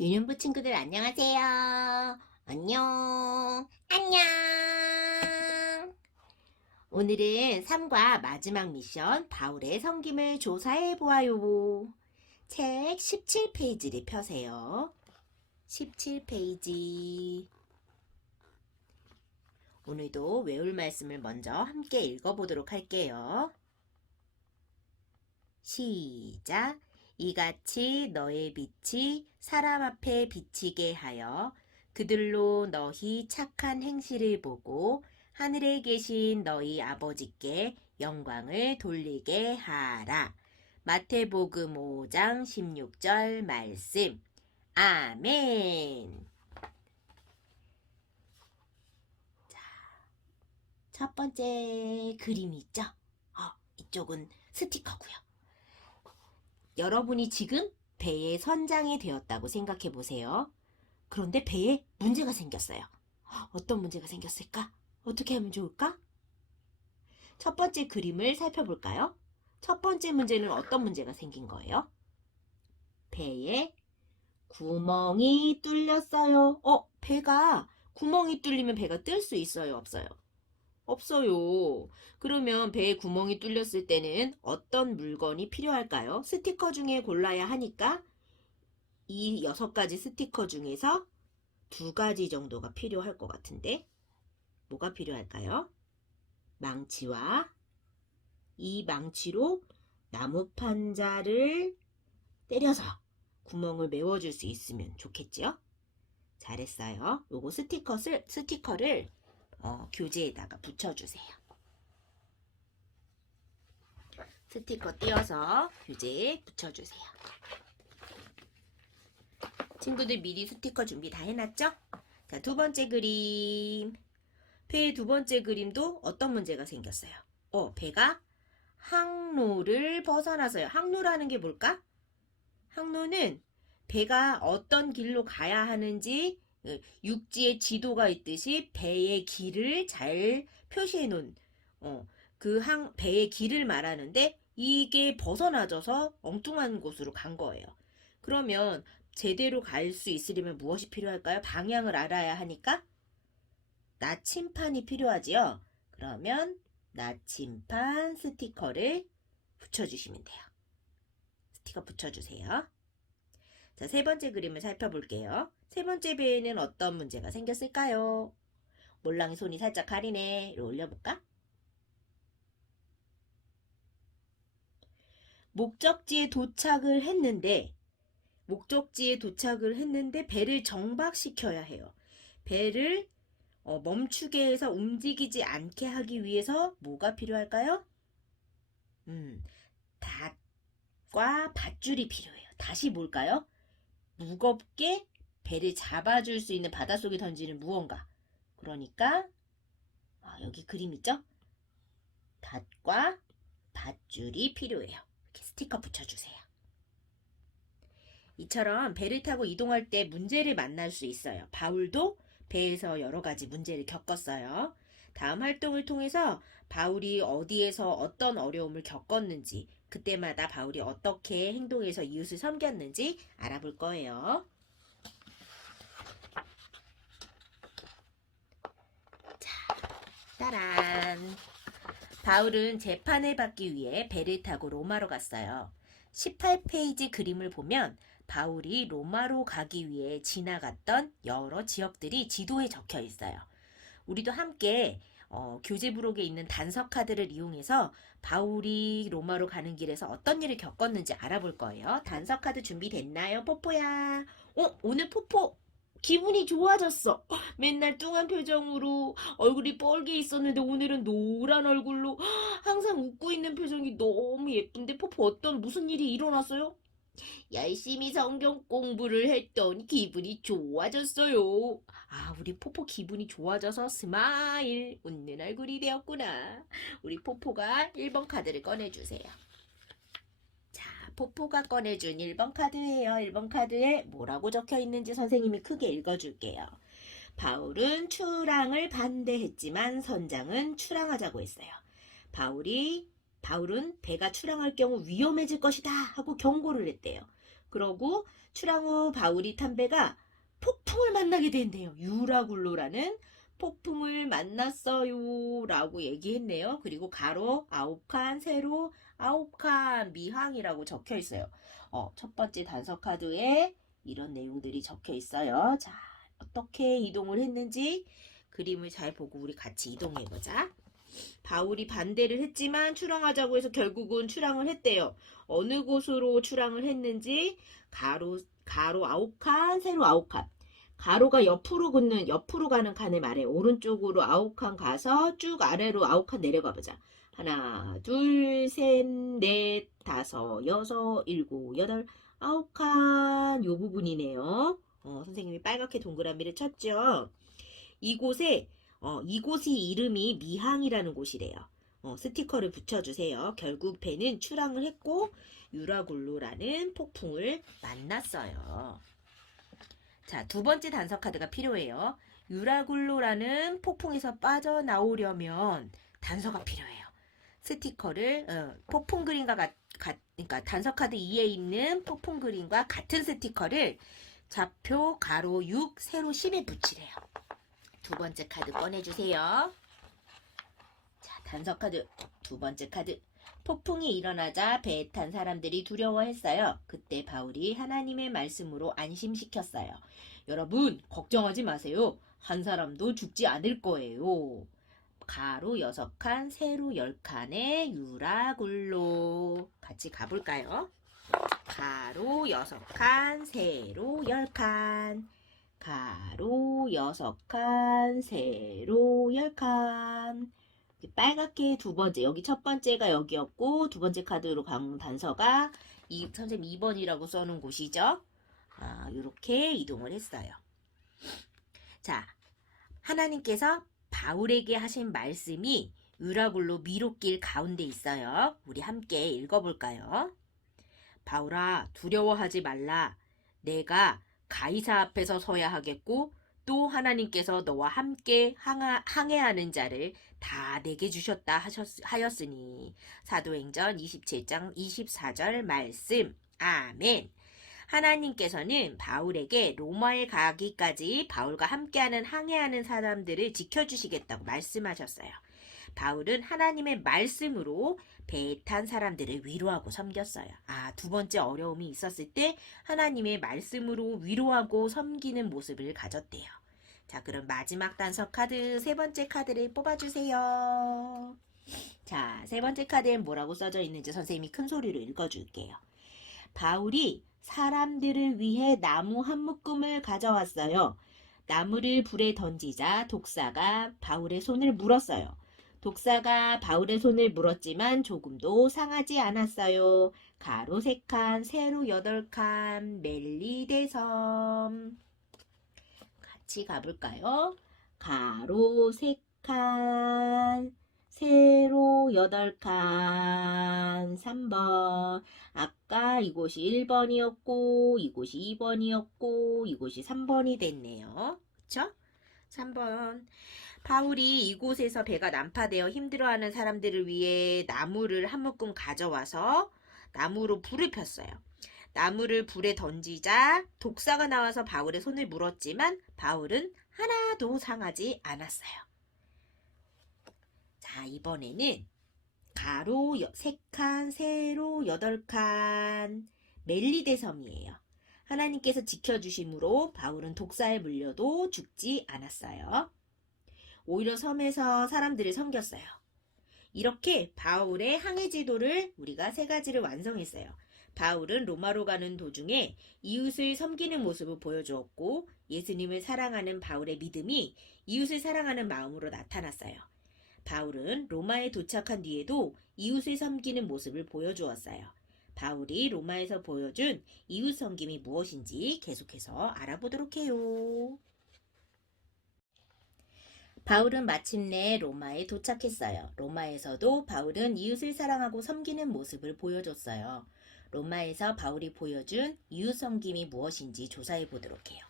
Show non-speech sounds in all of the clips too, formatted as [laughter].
유년부 친구들 안녕하세요. 안녕. 안녕. 오늘은 3과 마지막 미션 바울의 섬김을 조사해 보아요. 책 17페이지를 펴세요. 17페이지. 오늘도 외울 말씀을 먼저 함께 읽어보도록 할게요. 시작. 이같이 너의 빛이 사람 앞에 비치게 하여 그들로 너희 착한 행실을 보고 하늘에 계신 너희 아버지께 영광을 돌리게 하라. 마태복음 5장 16절 말씀. 아멘. 자, 첫 번째 그림이 있죠? 어, 이쪽은 스티커고요. 여러분이 지금 배의 선장이 되었다고 생각해 보세요. 그런데 배에 문제가 생겼어요. 어떤 문제가 생겼을까? 어떻게 하면 좋을까? 첫 번째 그림을 살펴볼까요? 첫 번째 문제는 어떤 문제가 생긴 거예요? 배에 구멍이 뚫렸어요. 어, 배가 구멍이 뚫리면 배가 뜰 수 있어요? 없어요? 없어요. 그러면 배에 구멍이 뚫렸을 때는 어떤 물건이 필요할까요? 스티커 중에 골라야 하니까 이 여섯 가지 스티커 중에서 두 가지 정도가 필요할 것 같은데 뭐가 필요할까요? 망치와 이 망치로 나무 판자를 때려서 구멍을 메워줄 수 있으면 좋겠지요? 잘했어요. 요거 스티커를, 스티커를 어, 교재에다가 붙여주세요. 스티커 띄어서 교재에 붙여주세요. 친구들 미리 스티커 준비 다 해놨죠? 자, 두 번째 그림. 배의 두 번째 그림도 어떤 문제가 생겼어요? 어, 배가 항로를 벗어나서요. 항로라는 게 뭘까? 항로는 배가 어떤 길로 가야 하는지 어, 육지에 지도가 있듯이 배의 길을 잘 표시해 놓은 어, 그 항, 배의 길을 말하는데 이게 벗어나져서 엉뚱한 곳으로 간 거예요. 그러면 제대로 갈 수 있으려면 무엇이 필요할까요? 방향을 알아야 하니까 나침판이 필요하지요. 그러면 나침판 스티커를 붙여주시면 돼요. 스티커 붙여주세요. 자, 세 번째 그림을 살펴볼게요. 세 번째 배에는 어떤 문제가 생겼을까요? 몰랑이 손이 살짝 가리네. 이리 올려볼까? 목적지에 도착을 했는데, 목적지에 도착을 했는데 배를 정박시켜야 해요. 배를 어, 멈추게 해서 움직이지 않게 하기 위해서 뭐가 필요할까요? 음, 닷과 밧줄이 필요해요. 다시 뭘까요? 무겁게 배를 잡아줄 수 있는 바닷속에 던지는 무언가. 그러니까 아, 여기 그림 있죠? 닷과 밧줄이 필요해요. 이렇게 스티커 붙여주세요. 이처럼 배를 타고 이동할 때 문제를 만날 수 있어요. 바울도 배에서 여러 가지 문제를 겪었어요. 다음 활동을 통해서 바울이 어디에서 어떤 어려움을 겪었는지, 그때마다 바울이 어떻게 행동해서 이웃을 섬겼는지 알아볼 거예요. 자, 따란. 바울은 재판을 받기 위해 배를 타고 로마로 갔어요. 18페이지 그림을 보면 바울이 로마로 가기 위해 지나갔던 여러 지역들이 지도에 적혀 있어요. 우리도 함께 어, 교재 부록에 있는 단서 카드를 이용해서 바울이 로마로 가는 길에서 어떤 일을 겪었는지 알아볼 거예요. 단서 카드 준비됐나요, 포포야? 어, 오늘 포포 기분이 좋아졌어. 맨날 뚱한 표정으로 얼굴이 뻘게 있었는데 오늘은 노란 얼굴로 항상 웃고 있는 표정이 너무 예쁜데 포포 어떤 무슨 일이 일어났어요? 열심히 성경 공부를 했더니 기분이 좋아졌어요. 아, 우리 포포 기분이 좋아져서 스마일, 웃는 얼굴이 되었구나. 우리 포포가 1번 카드를 꺼내주세요. 자, 포포가 꺼내준 1번 카드예요. 1번 카드에 뭐라고 적혀 있는지 선생님이 크게 읽어줄게요. 바울은 출항을 반대했지만 선장은 출항하자고 했어요. 바울이 바울은 배가 출항할 경우 위험해질 것이다 하고 경고를 했대요. 그러고 출항 후 바울이 탄 배가 폭풍을 만나게 된대요. 유라굴로라는 폭풍을 만났어요. 라고 얘기했네요. 그리고 가로 아홉 칸, 세로 아홉 칸, 미항이라고 적혀 있어요. 어, 첫 번째 단서 카드에 이런 내용들이 적혀 있어요. 자, 어떻게 이동을 했는지 그림을 잘 보고 우리 같이 이동해 보자. 바울이 반대를 했지만 출항하자고 해서 결국은 출항을 했대요. 어느 곳으로 출항을 했는지 가로 가로 아홉 칸, 세로 아홉 칸. 가로가 옆으로 긋는 옆으로 가는 칸에 말해 오른쪽으로 아홉 칸 가서 쭉 아래로 아홉 칸 내려가 보자. 하나, 둘, 셋, 넷, 다섯, 여섯, 일곱, 여덟, 아홉 칸 요 부분이네요. 어, 선생님이 빨갛게 동그라미를 쳤죠. 이곳에 어, 이곳이 이름이 미항이라는 곳이래요. 어, 스티커를 붙여주세요. 결국 배는 출항을 했고 유라굴로라는 폭풍을 만났어요. 자, 두 번째 단서 카드가 필요해요. 유라굴로라는 폭풍에서 빠져나오려면 단서가 필요해요. 스티커를 어, 폭풍 그림과 같, 같, 그러니까 단서 카드 2에 있는 폭풍 그림과 같은 스티커를 좌표 가로 6, 세로 10에 붙이래요. 두 번째 카드 꺼내 주세요. 자, 단서 카드 두 번째 카드. 폭풍이 일어나자 배에 탄 사람들이 두려워했어요. 그때 바울이 하나님의 말씀으로 안심시켰어요. 여러분, 걱정하지 마세요. 한 사람도 죽지 않을 거예요. 가로 여섯 칸, 세로 열 칸의 유라굴로. 같이 가볼까요? 가로 여섯 칸, 세로 열 칸. 가로 여섯 칸, 세로 열 칸. 빨갛게 두 번째, 여기 첫 번째가 여기였고, 두 번째 카드로 간 단서가 이, 선생님 2번이라고 써놓은 곳이죠. 아, 이렇게 이동을 했어요. 자, 하나님께서 바울에게 하신 말씀이 유라굴로 미로길 가운데 있어요. 우리 함께 읽어볼까요? 바울아, 두려워하지 말라. 내가 가이사 앞에서 서야 하겠고, 또 하나님께서 너와 함께 항하, 항해하는 자를 다 내게 주셨다 하셨, 하였으니. 사도행전 27장 24절 말씀. 아멘. 하나님께서는 바울에게 로마에 가기까지 바울과 함께하는 항해하는 사람들을 지켜주시겠다고 말씀하셨어요. 바울은 하나님의 말씀으로 배에 탄 사람들을 위로하고 섬겼어요. 아, 두 번째 어려움이 있었을 때 하나님의 말씀으로 위로하고 섬기는 모습을 가졌대요. 자, 그럼 마지막 단서 카드 세 번째 카드를 뽑아주세요. 자, 세 번째 카드엔 뭐라고 써져 있는지 선생님이 큰 소리로 읽어줄게요. 바울이 사람들을 위해 나무 한 묶음을 가져왔어요. 나무를 불에 던지자 독사가 바울의 손을 물었어요. 독사가 바울의 손을 물었지만 조금도 상하지 않았어요. 가로 세 칸, 세로 여덟 칸, 멜리대섬. 같이 가볼까요? 가로 세 칸, 세로 여덟 칸, 3번. 아까 이곳이 1번이었고, 이곳이 2번이었고, 이곳이 3번이 됐네요. 그쵸? 3번. 바울이 이곳에서 배가 난파되어 힘들어하는 사람들을 위해 나무를 한 묶음 가져와서 나무로 불을 폈어요. 나무를 불에 던지자 독사가 나와서 바울의 손을 물었지만 바울은 하나도 상하지 않았어요. 자, 이번에는 가로 세 칸, 세로 여덟 칸, 멜리데 섬이에요. 하나님께서 지켜주심으로 바울은 독사에 물려도 죽지 않았어요. 오히려 섬에서 사람들을 섬겼어요. 이렇게 바울의 항해 지도를 우리가 세 가지를 완성했어요. 바울은 로마로 가는 도중에 이웃을 섬기는 모습을 보여주었고 예수님을 사랑하는 바울의 믿음이 이웃을 사랑하는 마음으로 나타났어요. 바울은 로마에 도착한 뒤에도 이웃을 섬기는 모습을 보여주었어요. 바울이 로마에서 보여준 이웃 섬김이 무엇인지 계속해서 알아보도록 해요. 바울은 마침내 로마에 도착했어요. 로마에서도 바울은 이웃을 사랑하고 섬기는 모습을 보여줬어요. 로마에서 바울이 보여준 섬김이 무엇인지 조사해 보도록 해요.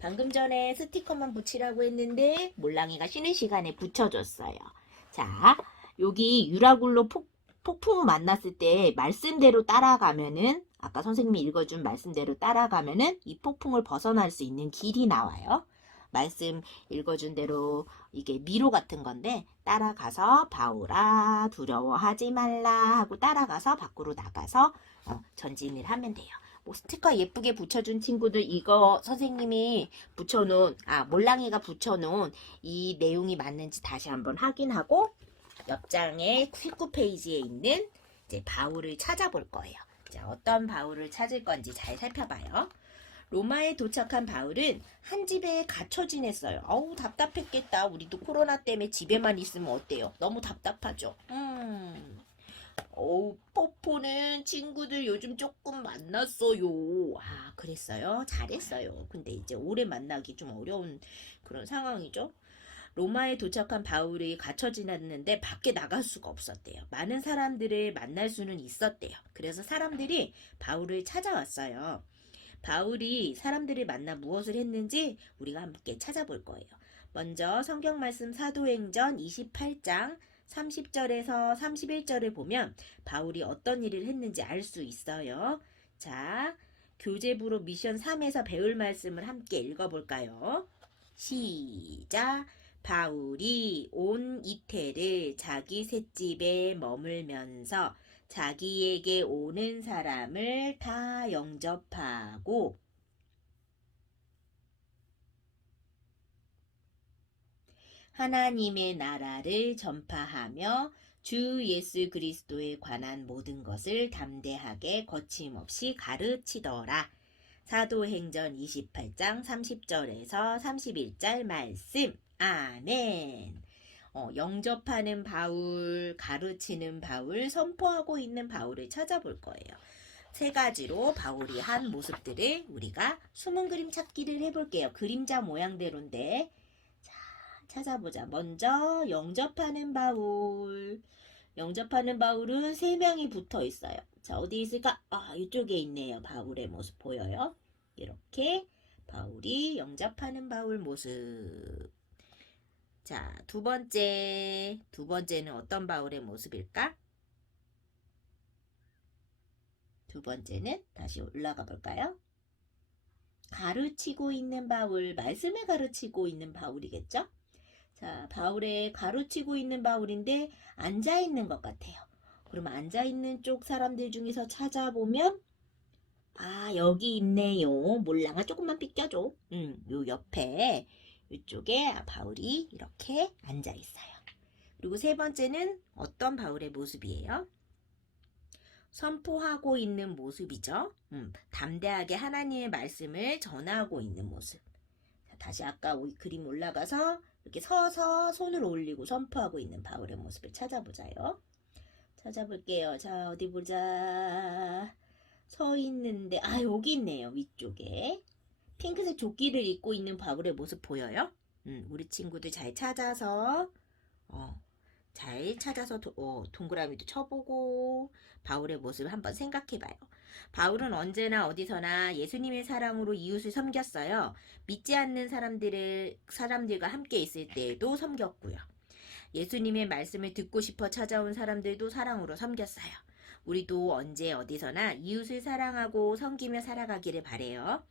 방금 전에 스티커만 붙이라고 했는데 몰랑이가 쉬는 시간에 붙여줬어요. 자, 여기 유라굴로 폭, 폭풍을 만났을 때 말씀대로 따라가면은 아까 선생님이 읽어준 말씀대로 따라가면은 이 폭풍을 벗어날 수 있는 길이 나와요. 말씀 읽어준 대로 이게 미로 같은 건데 따라가서 바울아 두려워하지 말라 하고 따라가서 밖으로 나가서 어, 전진을 하면 돼요. 뭐 스티커 예쁘게 붙여준 친구들 이거 선생님이 붙여놓은 아 몰랑이가 붙여놓은 이 내용이 맞는지 다시 한번 확인하고 옆장의 19페이지에 있는 이제 바울을 찾아볼 거예요. 자, 어떤 바울을 찾을 건지 잘 살펴봐요. 로마에 도착한 바울은 한 집에 갇혀 지냈어요. 어우, 답답했겠다. 우리도 코로나 때문에 집에만 있으면 어때요? 너무 답답하죠? 음. 어우, 뽀뽀는 친구들 요즘 조금 만났어요. 아, 그랬어요? 잘했어요. 근데 이제 오래 만나기 좀 어려운 그런 상황이죠. 로마에 도착한 바울이 갇혀 지냈는데 밖에 나갈 수가 없었대요. 많은 사람들을 만날 수는 있었대요. 그래서 사람들이 바울을 찾아왔어요. 바울이 사람들을 만나 무엇을 했는지 우리가 함께 찾아볼 거예요. 먼저 성경 말씀 사도행전 28장 30절에서 31절을 보면 바울이 어떤 일을 했는지 알 수 있어요. 자, 교재부로 미션 3에서 배울 말씀을 함께 읽어볼까요? 시작. 바울이 온 이태를 자기 셋집에 머물면서 자기에게 오는 사람을 다 영접하고 하나님의 나라를 전파하며 주 예수 그리스도에 관한 모든 것을 담대하게 거침없이 가르치더라. 사도행전 28장 30절에서 31절 말씀. 아멘. 어, 영접하는 바울, 가르치는 바울, 선포하고 있는 바울을 찾아볼 거예요. 세 가지로 바울이 한 모습들을 우리가 숨은 그림 찾기를 해볼게요. 그림자 모양대로인데. 자, 찾아보자. 먼저 영접하는 바울. 영접하는 바울은 세 명이 붙어 있어요. 자, 어디 있을까? 아, 이쪽에 있네요. 바울의 모습 보여요? 이렇게 바울이 영접하는 바울 모습. 자, 두 번째. 두 번째는 어떤 바울의 모습일까? 두 번째는 다시 올라가 볼까요? 가르치고 있는 바울, 말씀을 가르치고 있는 바울이겠죠? 자, 바울의 가르치고 있는 바울인데 앉아 있는 것 같아요. 그럼 앉아 있는 쪽 사람들 중에서 찾아보면 아, 여기 있네요. 몰랑아 조금만 삐껴줘. 음, 요 옆에 이쪽에 바울이 이렇게 앉아 있어요. 그리고 세 번째는 어떤 바울의 모습이에요? 선포하고 있는 모습이죠. 음, 담대하게 하나님의 말씀을 전하고 있는 모습. 자, 다시 아까 이 그림 올라가서 이렇게 서서 손을 올리고 선포하고 있는 바울의 모습을 찾아보자요. 찾아볼게요. 자, 어디 보자. 서 있는데, 아, 여기 있네요. 위쪽에. 핑크색 조끼를 입고 있는 바울의 모습 보여요? 음, 우리 친구들 잘 찾아서, 어, 잘 찾아서 도, 어, 동그라미도 쳐보고, 바울의 모습을 한번 생각해봐요. 바울은 언제나 어디서나 예수님의 사랑으로 이웃을 섬겼어요. 믿지 않는 사람들을, 사람들과 함께 있을 때에도 섬겼고요. 예수님의 말씀을 듣고 싶어 찾아온 사람들도 사랑으로 섬겼어요. 우리도 언제 어디서나 이웃을 사랑하고 섬기며 살아가기를 바래요.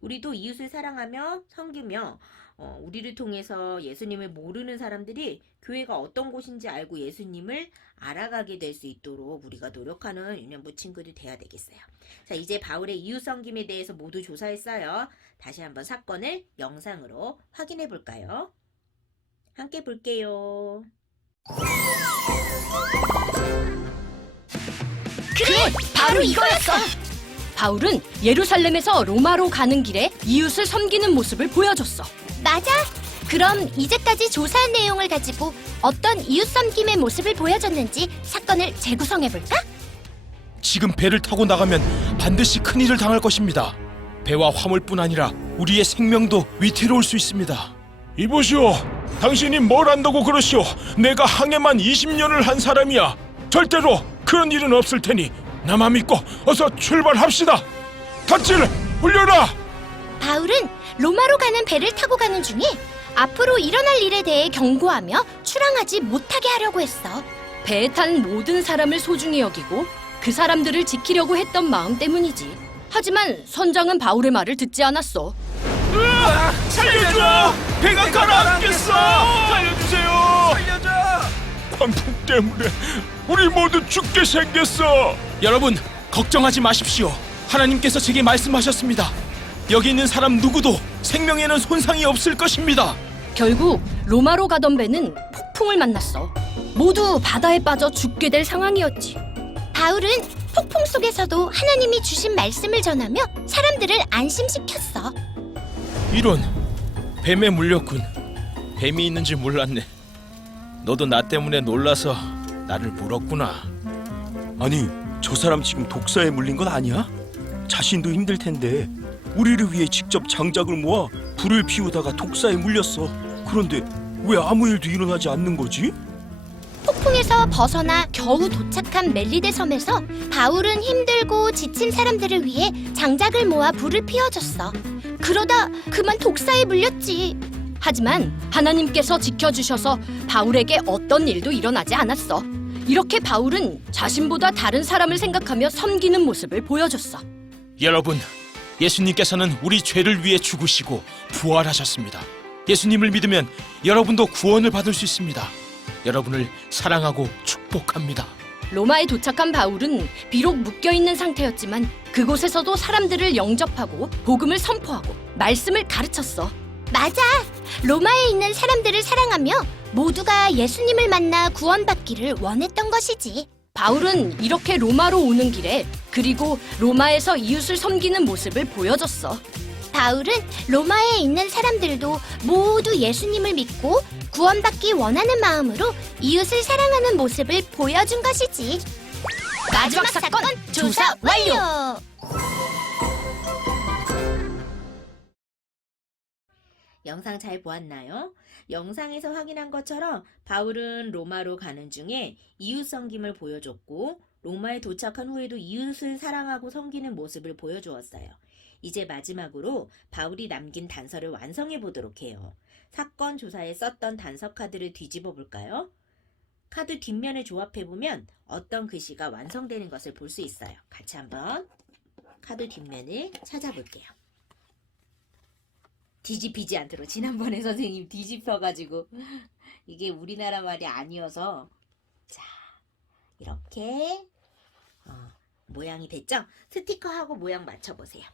우리도 이웃을 사랑하며 섬기며 어, 우리를 통해서 예수님을 모르는 사람들이 교회가 어떤 곳인지 알고 예수님을 알아가게 될 수 있도록 우리가 노력하는 유년부 친구들 돼야 되겠어요. 자, 이제 바울의 이웃 섬김에 대해서 모두 조사했어요. 다시 한번 사건을 영상으로 확인해 볼까요? 함께 볼게요. 그래, 바로 이거였어. 바울은 예루살렘에서 로마로 가는 길에 이웃을 섬기는 모습을 보여줬어. 맞아. 그럼 이제까지 조사한 내용을 가지고 어떤 이웃 섬김의 모습을 보여줬는지 사건을 재구성해 볼까? 지금 배를 타고 나가면 반드시 큰 일을 당할 것입니다. 배와 화물뿐 아니라 우리의 생명도 위태로울 수 있습니다. 이보시오. 당신이 뭘 안다고 그러시오. 내가 항해만 20년을 한 사람이야. 절대로 그런 일은 없을 테니 나만 믿고 어서 출발합시다. 닷질 올려라. 바울은 로마로 가는 배를 타고 가는 중에 앞으로 일어날 일에 대해 경고하며 출항하지 못하게 하려고 했어. 배에 탄 모든 사람을 소중히 여기고 그 사람들을 지키려고 했던 마음 때문이지. 하지만 선장은 바울의 말을 듣지 않았어. 살려줘! 배가 가라앉겠어! 살려주세요! 살려줘! 광풍 때문에 우리 모두 죽게 생겼어! 여러분, 걱정하지 마십시오. 하나님께서 제게 말씀하셨습니다. 여기 있는 사람 누구도 생명에는 손상이 없을 것입니다. 결국 로마로 가던 배는 폭풍을 만났어. 모두 바다에 빠져 죽게 될 상황이었지. 바울은 폭풍 속에서도 하나님이 주신 말씀을 전하며 사람들을 안심시켰어. 이런 뱀에 물렸군. 뱀이 있는지 몰랐네. 너도 나 때문에 놀라서 나를 물었구나. 아니, 저 사람 지금 독사에 물린 건 아니야? 자신도 힘들 텐데 우리를 위해 직접 장작을 모아 불을 피우다가 독사에 물렸어. 그런데 왜 아무 일도 일어나지 않는 거지? 폭풍에서 벗어나 겨우 도착한 멜리데 섬에서 바울은 힘들고 지친 사람들을 위해 장작을 모아 불을 피워줬어. 그러다 그만 독사에 물렸지. 하지만 하나님께서 지켜주셔서 바울에게 어떤 일도 일어나지 않았어. 이렇게 바울은 자신보다 다른 사람을 생각하며 섬기는 모습을 보여줬어. 여러분, 예수님께서는 우리 죄를 위해 죽으시고 부활하셨습니다. 예수님을 믿으면 여러분도 구원을 받을 수 있습니다. 여러분을 사랑하고 축복합니다. 로마에 도착한 바울은 비록 묶여 있는 상태였지만 그곳에서도 사람들을 영접하고 복음을 선포하고 말씀을 가르쳤어. 맞아. 로마에 있는 사람들을 사랑하며 모두가 예수님을 만나 구원받기를 원했던 것이지. 바울은 이렇게 로마로 오는 길에 그리고 로마에서 이웃을 섬기는 모습을 보여줬어. 바울은 로마에 있는 사람들도 모두 예수님을 믿고 구원받기 원하는 마음으로 이웃을 사랑하는 모습을 보여준 것이지. 마지막 사건 조사 완료. 영상 잘 보았나요? 영상에서 확인한 것처럼 바울은 로마로 가는 중에 이웃 섬김을 보여줬고 로마에 도착한 후에도 이웃을 사랑하고 섬기는 모습을 보여주었어요. 이제 마지막으로 바울이 남긴 단서를 완성해 보도록 해요. 사건 조사에 썼던 단서 카드를 뒤집어 볼까요? 카드 뒷면을 조합해 보면 어떤 글씨가 완성되는 것을 볼 수 있어요. 같이 한번 카드 뒷면을 찾아볼게요. 뒤집히지 않도록 지난번에 선생님 뒤집혀가지고 [laughs] 이게 우리나라 말이 아니어서 자 이렇게 어, 모양이 됐죠? 스티커하고 모양 맞춰보세요.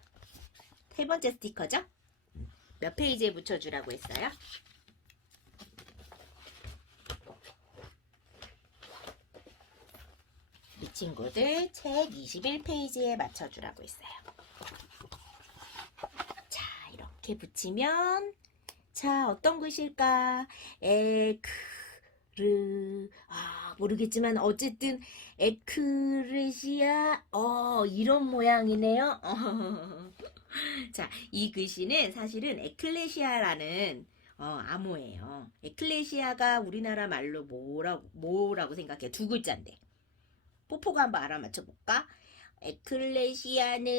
세 번째 스티커죠? 몇 페이지에 붙여주라고 했어요? 이 친구들 책 21페이지에 맞춰주라고 했어요. 자, 이렇게 붙이면 자, 어떤 글씨일까? 에크르 아, 모르겠지만 어쨌든 에크레시아 어, 이런 모양이네요. [laughs] 자, 이 글씨는 사실은 에클레시아라는 어, 암호예요. 에클레시아가 우리나라 말로 뭐라고 뭐라고 생각해? 두 글자인데. 뽀뽀가 한번 알아맞혀 볼까? 에클레시아는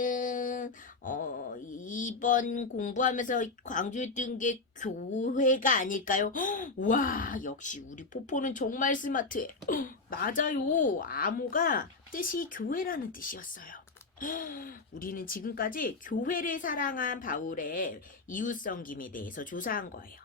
어 이번 공부하면서 강조했던 게 교회가 아닐까요? 헉, [gasps] 와 역시 우리 포포는 정말 스마트해. 헉, [gasps] 맞아요. 암호가 뜻이 교회라는 뜻이었어요. 헉, [gasps] 우리는 지금까지 교회를 사랑한 바울의 이웃 섬김에 대해서 조사한 거예요.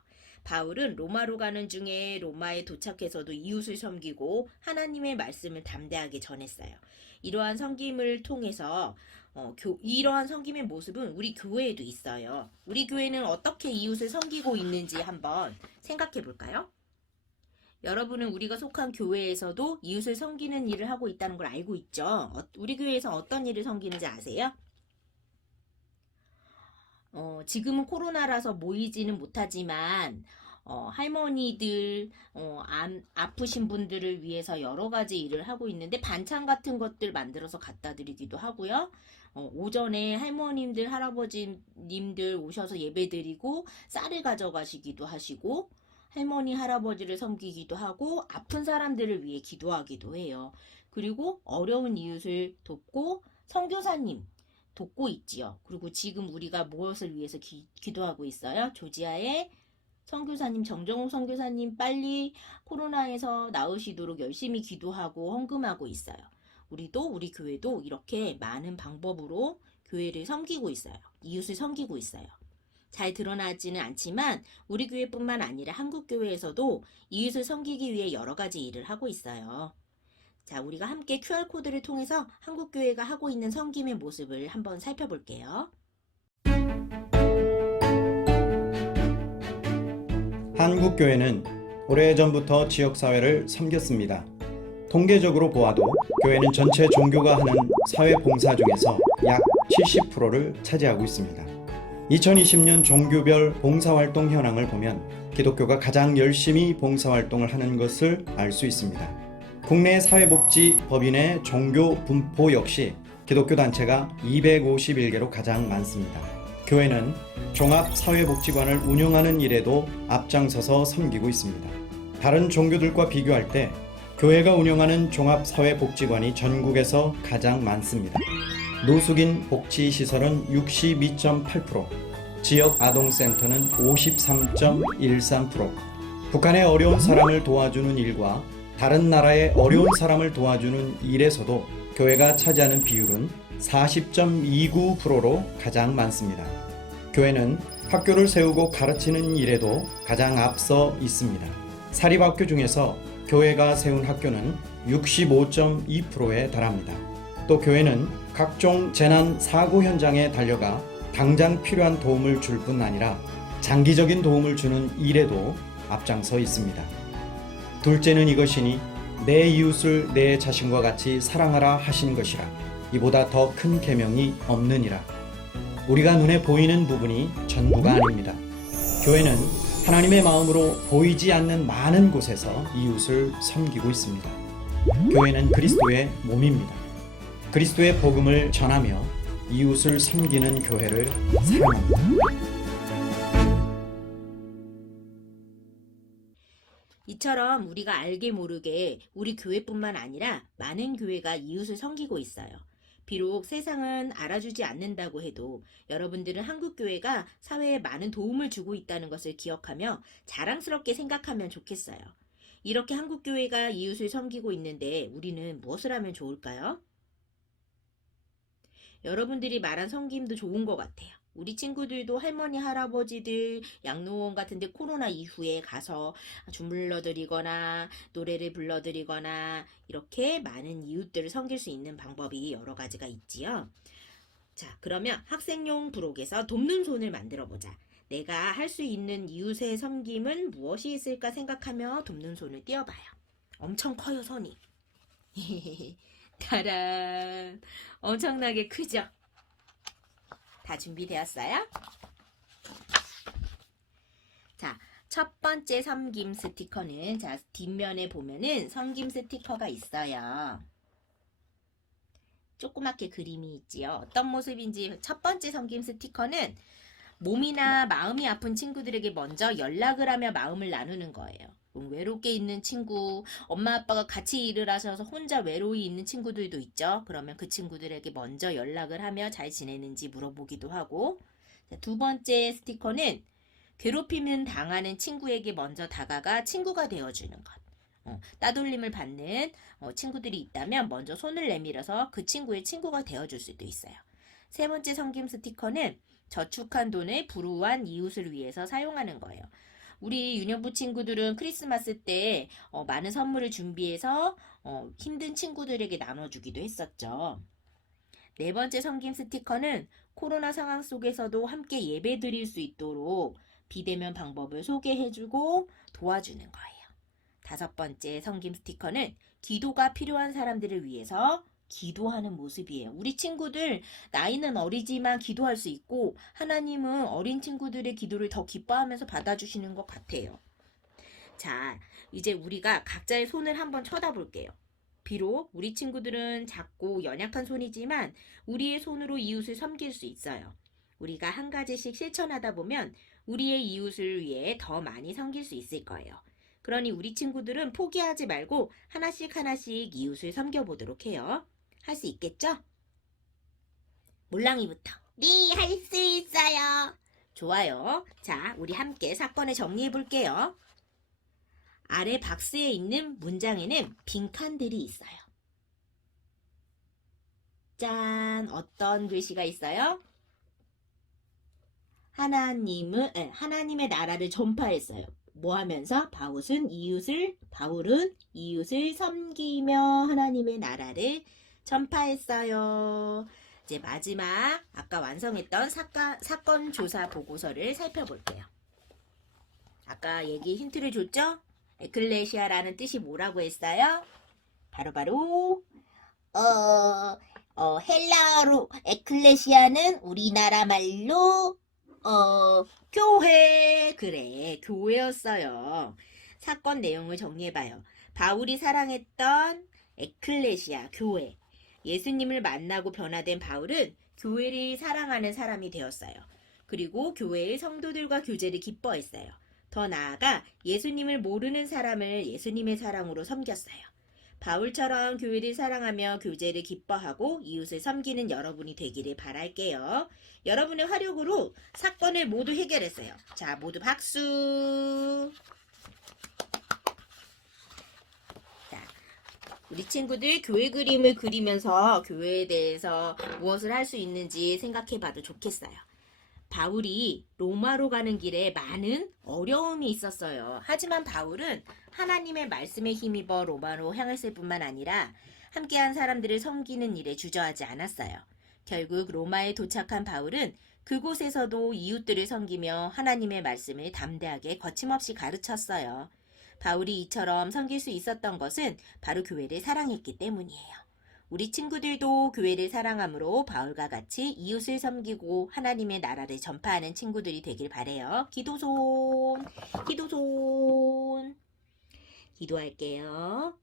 바울은 로마로 가는 중에 로마에 도착해서도 이웃을 섬기고 하나님의 말씀을 담대하게 전했어요. 이러한 섬김을 통해서 어, 교, 이러한 섬김의 모습은 우리 교회에도 있어요. 우리 교회는 어떻게 이웃을 섬기고 있는지 한번 생각해 볼까요? 여러분은 우리가 속한 교회에서도 이웃을 섬기는 일을 하고 있다는 걸 알고 있죠? 어, 우리 교회에서 어떤 일을 섬기는지 아세요? 어, 지금은 코로나라서 모이지는 못하지만 어, 할머니들, 어, 암, 아프신 분들을 위해서 여러 가지 일을 하고 있는데 반찬 같은 것들 만들어서 갖다 드리기도 하고요. 어, 오전에 할머님들, 할아버지님들 오셔서 예배 드리고 쌀을 가져가시기도 하시고 할머니, 할아버지를 섬기기도 하고 아픈 사람들을 위해 기도하기도 해요. 그리고 어려운 이웃을 돕고 선교사님 돕고 있지요. 그리고 지금 우리가 무엇을 위해서 기, 기도하고 있어요? 조지아의 선교사님 정정욱 선교사님 빨리 코로나에서 나으시도록 열심히 기도하고 헌금하고 있어요. 우리도 우리 교회도 이렇게 많은 방법으로 교회를 섬기고 있어요. 이웃을 섬기고 있어요. 잘 드러나지는 않지만 우리 교회뿐만 아니라 한국 교회에서도 이웃을 섬기기 위해 여러 가지 일을 하고 있어요. 자, 우리가 함께 QR코드를 통해서 한국 교회가 하고 있는 섬김의 모습을 한번 살펴볼게요. 한국 교회는 오래전부터 지역 사회를 섬겼습니다. 통계적으로 보아도 교회는 전체 종교가 하는 사회 봉사 중에서 약 70%를 차지하고 있습니다. 2020년 종교별 봉사활동 현황을 보면 기독교가 가장 열심히 봉사활동을 하는 것을 알 수 있습니다. 국내 사회복지 법인의 종교 분포 역시 기독교 단체가 251개로 가장 많습니다. 교회는 종합사회복지관을 운영하는 일에도 앞장서서 섬기고 있습니다. 다른 종교들과 비교할 때 교회가 운영하는 종합사회복지관이 전국에서 가장 많습니다. 노숙인 복지시설은 62.8%, 지역 아동센터는 53.13%, 북한의 어려운 사람을 도와주는 일과 다른 나라의 어려운 사람을 도와주는 일에서도 교회가 차지하는 비율은 40.29%로 가장 많습니다. 교회는 학교를 세우고 가르치는 일에도 가장 앞서 있습니다. 사립학교 중에서 교회가 세운 학교는 65.2%에 달합니다. 또 교회는 각종 재난 사고 현장에 달려가 당장 필요한 도움을 줄 뿐 아니라 장기적인 도움을 주는 일에도 앞장서 있습니다. 둘째는 이것이니 내 이웃을 내 자신과 같이 사랑하라 하신 것이라 이보다 더 큰 계명이 없느니라. 우리가 눈에 보이는 부분이 전부가 아닙니다. 교회는 하나님의 마음으로 보이지 않는 많은 곳에서 이웃을 섬기고 있습니다. 교회는 그리스도의 몸입니다. 그리스도의 복음을 전하며 이웃을 섬기는 교회를 사랑합니다. 이처럼 우리가 알게 모르게 우리 교회뿐만 아니라 많은 교회가 이웃을 섬기고 있어요. 비록 세상은 알아주지 않는다고 해도 여러분들은 한국 교회가 사회에 많은 도움을 주고 있다는 것을 기억하며 자랑스럽게 생각하면 좋겠어요. 이렇게 한국 교회가 이웃을 섬기고 있는데 우리는 무엇을 하면 좋을까요? 여러분들이 말한 섬김도 좋은 것 같아요. 우리 친구들도 할머니, 할아버지들, 양로원 같은데 코로나 이후에 가서 주물러드리거나 노래를 불러드리거나 이렇게 많은 이웃들을 섬길 수 있는 방법이 여러 가지가 있지요. 자, 그러면 학생용 부록에서 돕는 손을 만들어 보자. 내가 할 수 있는 이웃의 섬김은 무엇이 있을까 생각하며 돕는 손을 띄워봐요. 엄청 커요, 손이. [laughs] 따란. 엄청나게 크죠? 다 준비되었어요? 자, 첫 번째 섬김 스티커는 자, 뒷면에 보면은 섬김 스티커가 있어요. 조그맣게 그림이 있지요. 어떤 모습인지 첫 번째 섬김 스티커는 몸이나 마음이 아픈 친구들에게 먼저 연락을 하며 마음을 나누는 거예요. 음, 외롭게 있는 친구, 엄마 아빠가 같이 일을 하셔서 혼자 외로이 있는 친구들도 있죠. 그러면 그 친구들에게 먼저 연락을 하며 잘 지내는지 물어보기도 하고. 자, 두 번째 스티커는 괴롭힘을 당하는 친구에게 먼저 다가가 친구가 되어주는 것. 어, 따돌림을 받는 어, 친구들이 있다면 먼저 손을 내밀어서 그 친구의 친구가 되어줄 수도 있어요. 세 번째 섬김 스티커는 저축한 돈을 불우한 이웃을 위해서 사용하는 거예요. 우리 유년부 친구들은 크리스마스 때 어, 많은 선물을 준비해서 어, 힘든 친구들에게 나눠주기도 했었죠. 네 번째 섬김 스티커는 코로나 상황 속에서도 함께 예배 드릴 수 있도록 비대면 방법을 소개해주고 도와주는 거예요. 다섯 번째 섬김 스티커는 기도가 필요한 사람들을 위해서 기도하는 모습이에요. 우리 친구들 나이는 어리지만 기도할 수 있고 하나님은 어린 친구들의 기도를 더 기뻐하면서 받아주시는 것 같아요. 자, 이제 우리가 각자의 손을 한번 쳐다볼게요. 비록 우리 친구들은 작고 연약한 손이지만 우리의 손으로 이웃을 섬길 수 있어요. 우리가 한 가지씩 실천하다 보면 우리의 이웃을 위해 더 많이 섬길 수 있을 거예요. 그러니 우리 친구들은 포기하지 말고 하나씩 하나씩 이웃을 섬겨보도록 해요. 할 수 있겠죠? 몰랑이부터. 네, 할 수 있어요. 좋아요. 자, 우리 함께 사건을 정리해 볼게요. 아래 박스에 있는 문장에는 빈칸들이 있어요. 짠 어떤 글씨가 있어요? 하나님은 에, 하나님의 나라를 전파했어요. 뭐 하면서 바울은 이웃을 바울은 이웃을 섬기며 하나님의 나라를 전파했어요. 이제 마지막 아까 완성했던 사건, 사건 조사 보고서를 살펴볼게요. 아까 얘기 힌트를 줬죠? 에클레시아라는 뜻이 뭐라고 했어요? 바로바로 어, 어 헬라어로 에클레시아는 우리나라 말로 어 교회 그래 교회였어요. 사건 내용을 정리해봐요. 바울이 사랑했던 에클레시아 교회 예수님을 만나고 변화된 바울은 교회를 사랑하는 사람이 되었어요. 그리고 교회의 성도들과 교제를 기뻐했어요. 더 나아가 예수님을 모르는 사람을 예수님의 사랑으로 섬겼어요. 바울처럼 교회를 사랑하며 교제를 기뻐하고 이웃을 섬기는 여러분이 되기를 바랄게요. 여러분의 화력으로 사건을 모두 해결했어요. 자, 모두 박수. 우리 친구들 교회 그림을 그리면서 교회에 대해서 무엇을 할 수 있는지 생각해 봐도 좋겠어요. 바울이 로마로 가는 길에 많은 어려움이 있었어요. 하지만 바울은 하나님의 말씀에 힘입어 로마로 향했을 뿐만 아니라 함께한 사람들을 섬기는 일에 주저하지 않았어요. 결국 로마에 도착한 바울은 그곳에서도 이웃들을 섬기며 하나님의 말씀을 담대하게 거침없이 가르쳤어요. 바울이 이처럼 섬길 수 있었던 것은 바로 교회를 사랑했기 때문이에요. 우리 친구들도 교회를 사랑함으로 바울과 같이 이웃을 섬기고 하나님의 나라를 전파하는 친구들이 되길 바래요. 기도손, 기도손. 기도할게요.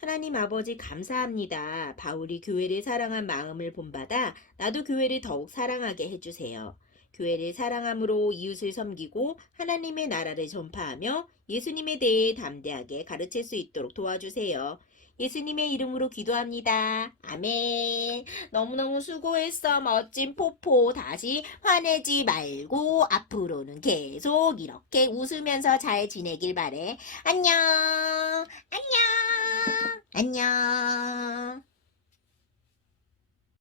하나님 아버지 감사합니다. 바울이 교회를 사랑한 마음을 본받아 나도 교회를 더욱 사랑하게 해주세요. 교회를 사랑함으로 이웃을 섬기고 하나님의 나라를 전파하며 예수님에 대해 담대하게 가르칠 수 있도록 도와주세요. 예수님의 이름으로 기도합니다. 아멘. 너무너무 수고했어. 멋진 포포. 다시 화내지 말고 앞으로는 계속 이렇게 웃으면서 잘 지내길 바래. 안녕. 안녕. 안녕.